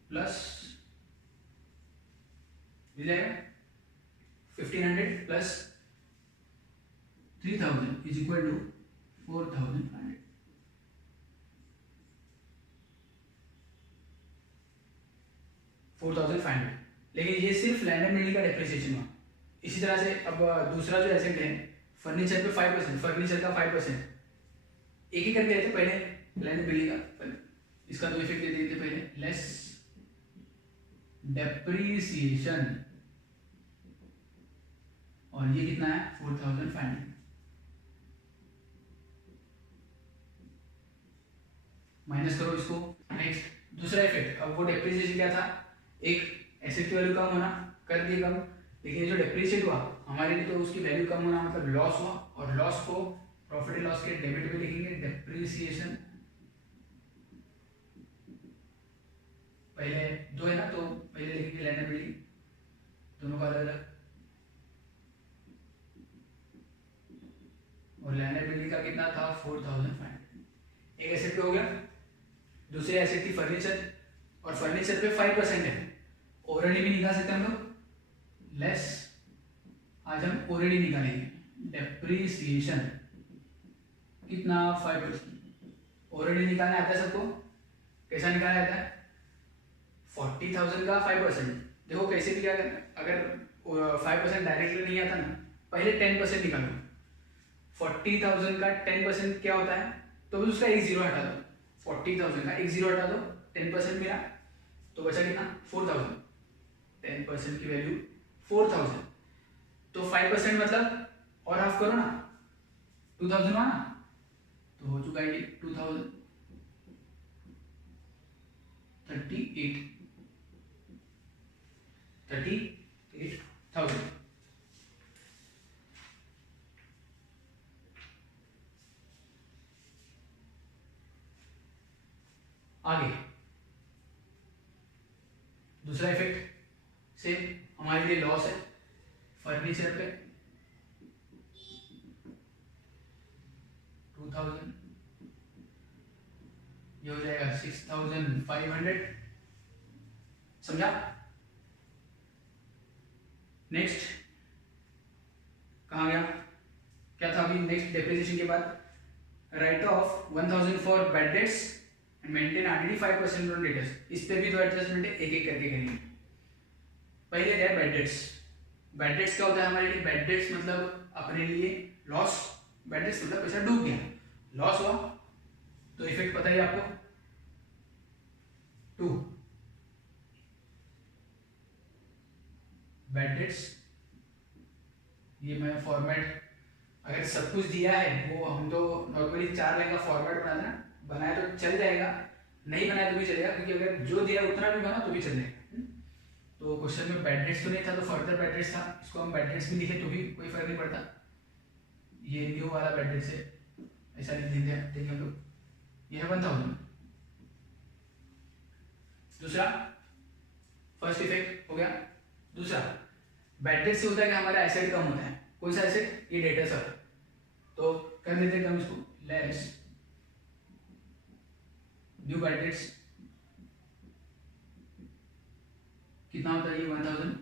प्लस मिल जाएगा 1500 प्लस 3,000 इज इक्वल टू 4,500, 4,500, लेकिन ये सिर्फ लैंड एंड बिल्डिंग का डेप्रिसिएशन हुआ। इसी तरह से अब दूसरा जो एसेट है फर्नीचर पे 5%, फर्नीचर का 5%, एक ही करके रहते पहले लैंड एंड बिल्डिंग का, इसका दो इफेक्ट दे देते पहले, लेस डेप्रिसिएशन, और ये कितना है 4,500 माइनस करो इसको। नेक्स्ट दूसरा इफेक्ट, अब वो डेप्रिसिएशन क्या था, एक एसेट की वैल्यू कम होना, कर दी कम, लेकिन जो डेप्रिसिएट हुआ हमारे लिए तो उसकी वैल्यू कम होना मतलब लॉस हुआ, और लॉस को प्रॉफिट एंड लॉस के डेबिट में लिखेंगे, डेप्रिसिएशन। पहले दो है ना, तो पहले लिखेंगे लैंड एंड बिल्डिंग, दोनों का अलग अलग, और लैंड एंड बिल्डिंग का कितना था 4,500, एक एसेट पे हो गया। दूसरे एसेट की फर्नीचर, और फर्नीचर पे 5% है, ओवरहेड भी निकाल सकते हैं हम लोग, लेस, आज हम ओवरहेड निकालेंगे, डेप्रिसिएशन कितना 5%। ओवरहेड निकालना आता है सबको, कैसा निकालना आता है, 40,000 का 5%, देखो कैसे भी क्या करना, अगर 5% डायरेक्टली नहीं आता ना, पहले 10% निकालो, 40,000 का 10% क्या होता है, तो बस उसका एक जीरो हटा दो, 40,000 का एक जीरो हटा दो, 10% मिला, तो बचा कितना 4,000, 10% की वैल्यू 4,000, तो 5% मतलब और हाफ करो ना, 2,000 हुआ ना, तो हो चुका है ये 2,000, 38,000। आगे दूसरा इफेक्ट सेम हमारे लिए लॉस है, फर्नीचर पे 2,000, ये हो जाएगा 6,500, समझा। नेक्स्ट कहाँ गया, क्या था अभी, नेक्स्ट डेप्रिसिएशन के बाद right off 1,000 for bad dates and maintain RDD 5% on debtors, इस पे भी दो एडजस्टमेंट है, एक एक करके करेंगे। पहले क्या है बैड डेट्स, बैड डेट्स क्या होता है हमारे लिए, बैड डेट्स मतलब अपने लिए लॉस, बैड डेट्स मतलब पैसा डूब गया, लॉस हुआ, तो इफेक्ट पता ही आपको 2 बैड डेट्स, ये मैं फॉर्मेट अगर सब कुछ दिया है, वो हम तो नॉर्मली 4 लाइन का फॉर्मेट बनाया तो चल जाएगा, नहीं बनाया तो भी चलेगा, क्योंकि अगर जो दिया उतना भी बना तो भी चल जाएगा। तो क्वेश्चन में बैड डेट्स तो नहीं था, तो फर्दर बैड डेट्स था, इसको हम बैड डेट्स भी लिखे तो भी कोई फर्क नहीं पड़ता, ये न्यू वाला बैड डेट्स है, ऐसा लिख देंगे हम लोग, ये है 1,000। दूसरा फर्स्ट इफेक्ट हो गया। दूसरा बैड डेट से होता है कि हमारा एसेट कम होता है, कौन सा एसेट, ये डेटर्स है, तो कर देते हैं हम इसको लेस न्यू बैड डेट्स, कितना होता है ये 1,000,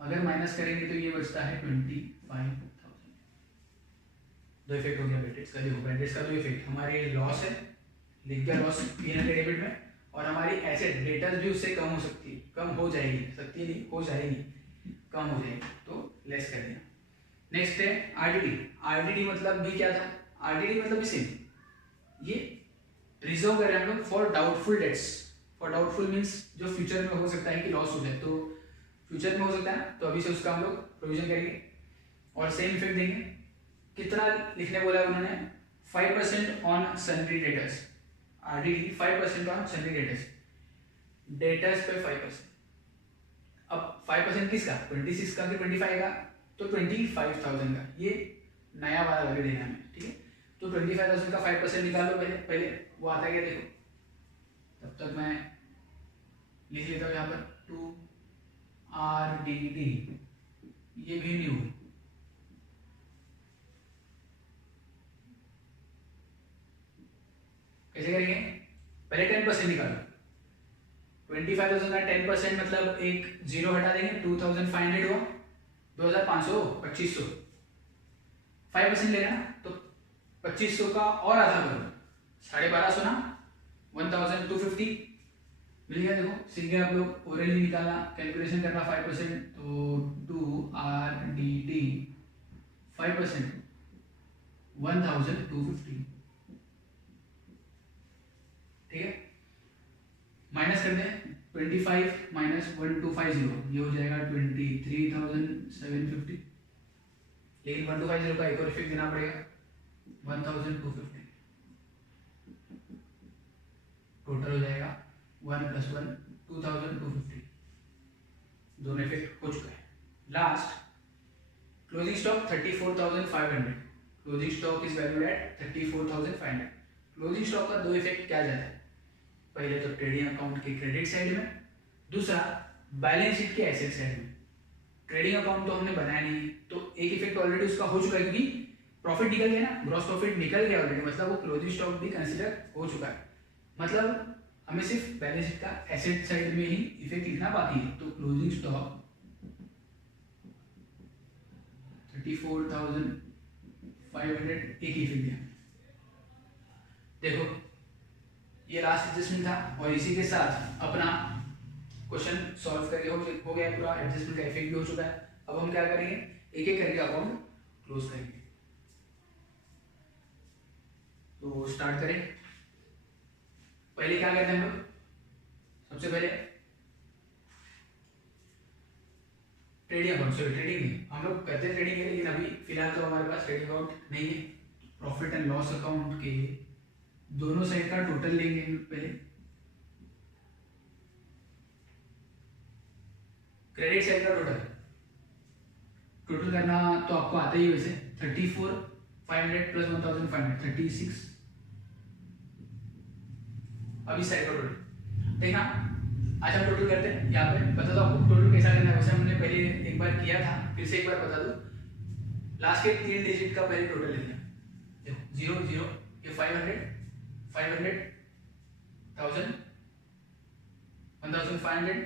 अगर माइनस करेंगे तो ये बचता है 25,000। दो इफेक्ट हो गया बैड डेट्स का, देखो बैड डेट्स का दो इफेक्ट, हमारे लॉस है, लिख गया लॉस पीएनएल के डेबिट में, और हमारी एसेट डेटर्स भी उससे कम हो सकती है, कम हो जाएगी, सकती नहीं हो जाएगी, कम हो जाएगी, तो लेस कर दिया। नेक्स्ट है आरडीडी, आरडीडी मतलब भी क्या था, आरडीडी मतलब भी सेम, ये रिजर्व कर रहे हैं हम लोग for doubtful debts, for doubtful means जो फ्यूचर में हो सकता है कि लॉस हो जाए, तो फ्यूचर में हो सकता है तो अभी से उसका हम लोग प्रोविजन करेंगे, और सेम इफेक्ट देंगे। कितना लिखने बोला है उन्होंने, 5% on sundry debtors, RDD 5% on sundry debtors, debtors पे 5%, अब 5% किसका, 26 का कि 25 का, तो 25,000 का, ये नया वाला वैल्यू देना है हमें, ठीक है, तो 25,000 का 5% निकाल लो पहले वो आता है क्या देखो, तब तक मैं लिख लेता हूँ यहाँ पर 2 RDD, ये भी न्यू, कैसे करेंगे, पहले 10% निकालो, 25,000 का 10% मतलब एक जीरो हटा देंगे, 2,500 हुआ, 2,500 2500, 5% लेना, तो 2500 का और आधा करो, 1250 ना 1,250, मिल गया। देखो सीख गए आप लोग, ओरली निकाला, कैलकुलेशन करना 5%, तो 2RDT 5% 1250, ठीक है। माइनस कर दें, 25 माइनस 1250, ये हो जाएगा 23,750, लेकिन 1250 का एक और इफेक्ट देना पड़ेगा, 1250, टोटल हो जाएगा 1 + 1 2250, दोनों इफेक्ट हो चुका है। Last closing stock 34,500, closing stock is valued at 34,500। Closing stock का दो इफेक्ट क्या जाता है, पहले तो ट्रेडिंग अकाउंट के क्रेडिट साइड में, दूसरा बैलेंस शीट के एसेट साइड में। ट्रेडिंग अकाउंट तो हमने बनाया नहीं, तो एक इफेक्ट ऑलरेडी उसका हो चुका है, क्योंकि प्रॉफिट निकल गया ना, ग्रॉस प्रॉफिट निकल गया ऑलरेडी, मतलब वो क्लोजिंग स्टॉक भी कंसीडर हो चुका है। मतलब हमें सिर्फ बैलेंस शीट का एसेट साइड में ही इफेक्ट लिखना बाकी है। तो क्लोजिंग स्टॉक 34,500 एक इफेक्ट दिया। देखो ये लास्ट एडजस्टमेंट था, और इसी के साथ अपना क्वेश्चन सॉल्व करके हो गया पूरा, एडजस्टमेंट का इफेक्ट भी हो चुका है। अब हम क्या करेंगे, एक एक करके अकाउंट क्लोज करेंगे। तो स्टार्ट करें, पहले क्या करते हैं हम लोग, सबसे पहले ट्रेडिंग अकाउंट, सॉरी ट्रेडिंग नहीं, हम लोग करते हैं ट्रेडिंग है, लेकिन अभी फिलहाल तो हमारे पास ट्रेडिंग अकाउंट नहीं है। प्रॉफिट एंड लॉस अकाउंट के दोनों साइड का टोटल लेंगे पहले। क्रेडिट साइड का टोटल करना तो आपको आता ही है वैसे, 34,500 + 1,500 36। अब इस साइड का टोटल देखना, आज हम टोटल करते हैं। यहाँ पे बता दो आपको टोटल कैसा करना है, वैसे हमने पहले एक बार किया था, फिर से एक बार बता दो। लास्ट के 3 डिजिट का पहले टोटल लेना, देखो 0 0, ये 500 500 1000 1500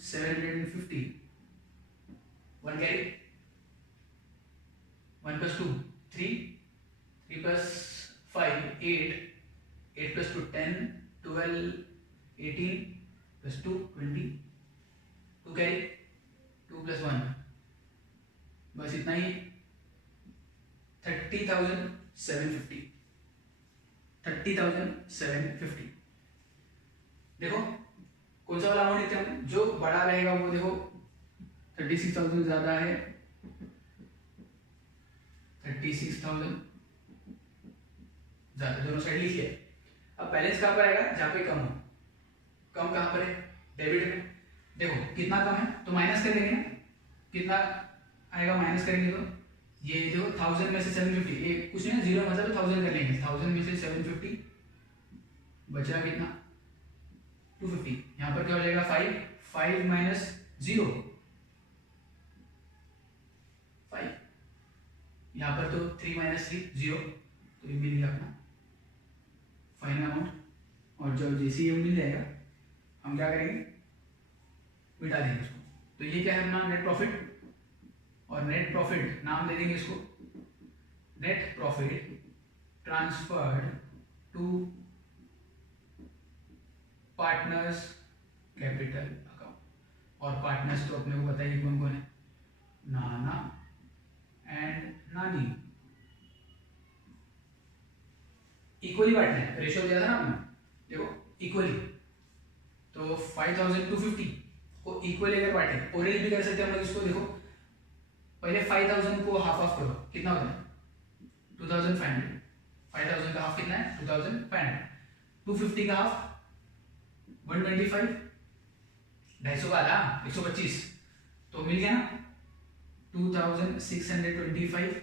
1750, 1 carry, 1 + 2 3, 3 + 5 8, 8 + 2 10, 12 18 + 2 20, 2 carry, 2 + 1, बस इतना ही। 30,750, 30,750। देखो कौन सा वाला अमाउंट लिखते हैं, जो बड़ा रहेगा वो देखो 36,000 ज्यादा है, 36,000 ज्यादा, दोनों साइड लिखिए। अब बैलेंस कहाँ पर आएगा, जहाँ पे कम हो, कम कहाँ पर है, डेबिट में। देखो कितना कम है तो माइनस कर देंगे ना, कितना आएगा माइनस करेंगे तो ये देखो 1000 में से 750, ये कुछ नहीं, 0 मतलब 1000 कर लेंगे, 1000 में से 750 बचा कितना 250। यहाँ पर क्या हो जाएगा 5 5 माइनस 0 5, यहाँ पर तो 3 माइनस 3 0, तो ये मिल गया अपना फाइनल अमाउंट। और जब जैसे ये मिल जाएगा हम क्या करेंगे, मिटा देंगे इसको। तो ये क्या है अपना नेट प्रॉफिट, और नेट प्रॉफिट नाम दे देंगे इसको, net profit transferred to partners capital account. और पार्टनर्स तो अपने को बताइए कौन कौन है, नाना एंड नानी। इक्वली बांटना है, रेशियो दिया था ना आपने, देखो इक्वली, तो 5,250 को इक्वली अगर बांटे, ओरिजिनल भी कर सकते हैं हम लोग इसको। देखो पहले 5,000 को हाफ ऑफ करो, कितना होता है 2,500, 5,000 का हाफ कितना है 2,500, 250 का हाफ 125, 250 का आधा 125, तो मिल गया ना 2,625,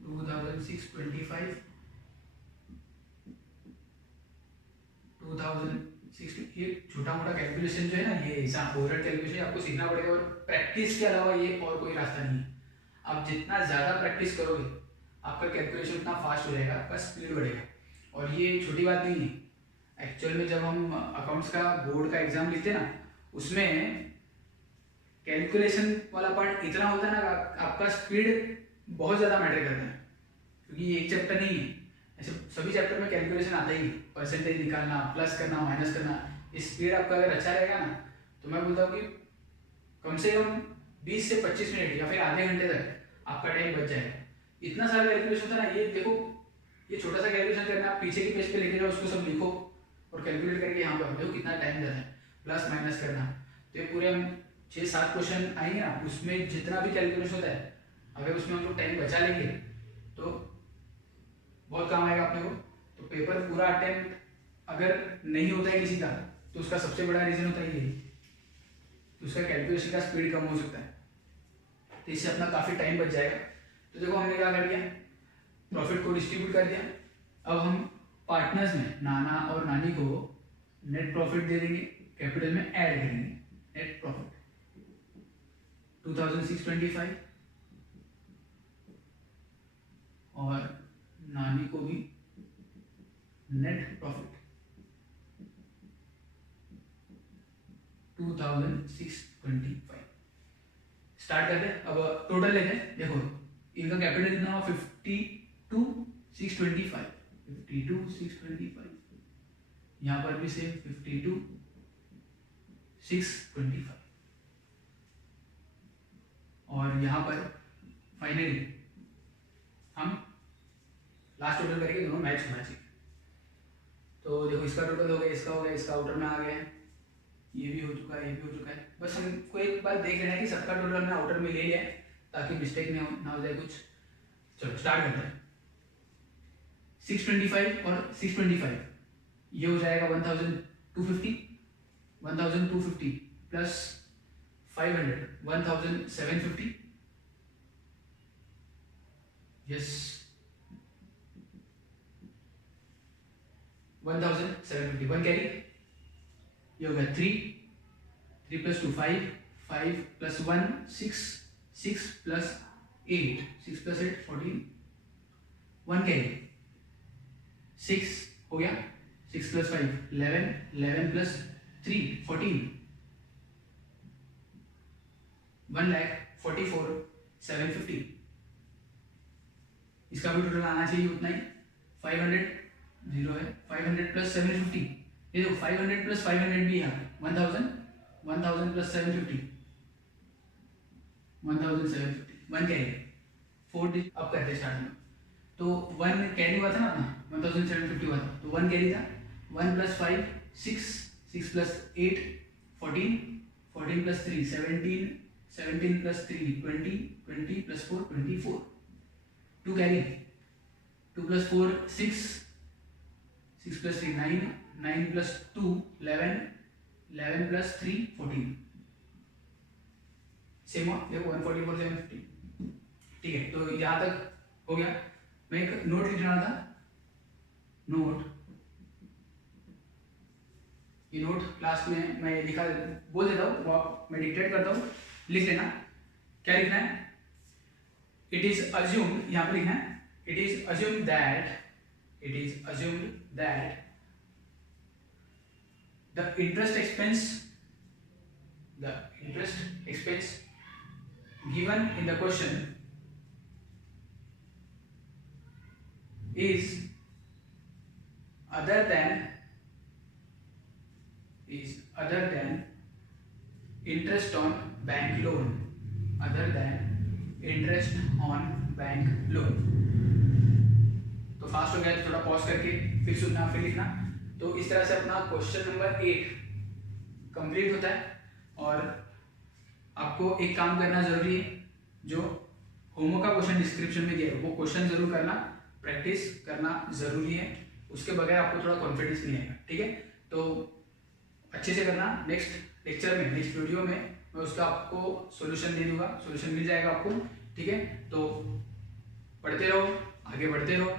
2,625, 2,060। ये छोटा मोटा कैलकुलेशन जो है ना, ये एग्जाम ओवरऑल कैलकुलेशन आपको सीखना पड़ेगा, और प्रैक्टिस के अलावा ये और कोई रास्ता नहीं है। आप जितना ज़्यादा प्रैक्टिस करोगे आपका कैलकुलेशन उतना फास्ट हो जाएगा, आपका स्पीड बढ़ेगा। और ये छोटी बात नहीं है, एक्चुअल में जब हम अकाउंट्स का बोर्ड का एग्जाम लिखते हैं ना, उसमें कैलकुलेशन वाला पार्ट इतना होता है ना, आपका स्पीड बहुत ज़्यादा मैटर करता है, क्योंकि ये एक चैप्टर नहीं है। ऐसे सभी चैप्टर में कैलकुलेशन आता ही, परसेंटेज निकालना, प्लस करना, माइनस करना। स्पीड आपका अगर अच्छा रहेगा ना तो मैं बोलता हूँ कि कम से कम 20 से 25 मिनट या फिर आधे घंटे तक आपका टाइम बच जाएगा। इतना सारा कैलकुलेशन था ना, ये देखो ये छोटा सा कैलकुलेशन करना, आप पीछे के पेज पे लेके जाओ, उसको सब लिखो और कैलकुलेट करके यहाँ पर देखो कितना टाइम जाता है, प्लस माइनस करना। तो ये पूरे हम 6-7 क्वेश्चन आएंगे ना, उसमें जितना भी कैलकुलेशन होता है अगर उसमें हम लोग टाइम बचा लेंगे तो बहुत काम आएगा अपने को। तो पेपर पूरा अटेम्प्ट अगर नहीं होता है किसी का तो उसका सबसे बड़ा रीजन होता है ये, तो उसका कैलकुलेशन का स्पीड कम हो सकता है, तो इससे अपना काफ़ी टाइम बच जाएगा। तो देखो हमने क्या कर दिया, प्रॉफिट को डिस्ट्रीब्यूट कर दिया। अब हम पार्टनर्स में नाना और नानी को नेट प्रॉफिट दे देंगे, कैपिटल में ऐड करेंगे नेट प्रॉफिट 2625 और नानी को भी नेट प्रॉफिट 2625 स्टार्ट करते हैं। अब टोटल लेते हैं, देखो इनका कैपिटल कितना हुआ 52,625, 52,625, यहाँ पर भी सेम 52,625 और यहाँ पर फाइनली हम लास्ट टोटल करेंगे, दोनों मैच होना चाहिए। तो देखो इसका टोटल हो गया, इसका हो गया, इसका आउटर में आ गया है, ये भी हो चुका है, ये भी हो चुका है। बस हमको एक बार देख लेना है कि सबका टोटल हमने आउटर में ले लिया है ताकि मिस्टेक ना हो जाए कुछ। चलो स्टार्ट करते हैं। 625 और 625 ये हो जाएगा 1250, 1250 प्लस 500 1750, यस 1750, 1 कैरी, ये हो गया 3 प्लस 2 5 प्लस 1 6 प्लस 8 14, 1 कैरी 6 हो गया, 6 प्लस 5 11 प्लस 3 14, 1,44,750, इसका भी टोटल आना चाहिए उतना ही। 500 जीरो है, 500 प्लस 750, ये देखो 500 प्लस 500 भी है 1000 प्लस 750 1750, 1 कैरी 4 डिजिट। अब करते स्टार्ट में, तो 1 कैरी हुआ था ना अपना, 1750 हुआ था, तो 1 कैरी था, 1 plus 5 6 plus 8 14 plus 3 17 plus 3 20 plus 4 24, 2 carry, 2 plus 4 6 plus 3 9 plus 2 11 plus 3 14, same हुआ देखो 144 750, ठीक है। तो यहाँ तक हो गया। मैं एक नोट लिख रहा था, नोट, ये नोट क्लास में मैं लिखा बोल देता हूँ, मैं डिक्टेट करता हूँ, लिख लेना। क्या लिखना है, इट इज अज्यूम्ड, यहाँ पे लिखना है it is assumed that the interest expense given in the question is other than interest on bank loan, तो फास्ट हो गया तो थोड़ा पॉज करके फिर सुनना फिर लिखना। तो इस तरह से अपना क्वेश्चन नंबर 8 कंप्लीट होता है। और आपको एक काम करना जरूरी है, जो होमवर्क का क्वेश्चन डिस्क्रिप्शन में दिया है वो क्वेश्चन जरूर करना, प्रैक्टिस करना जरूरी है, उसके बगैर आपको थोड़ा कॉन्फिडेंस नहीं आएगा, ठीक है। तो अच्छे से करना, नेक्स्ट लेक्चर में, नेक्स्ट वीडियो में मैं उसका आपको सॉल्यूशन दे दूंगा, सॉल्यूशन मिल जाएगा आपको, ठीक है। तो पढ़ते रहो, आगे बढ़ते रहो।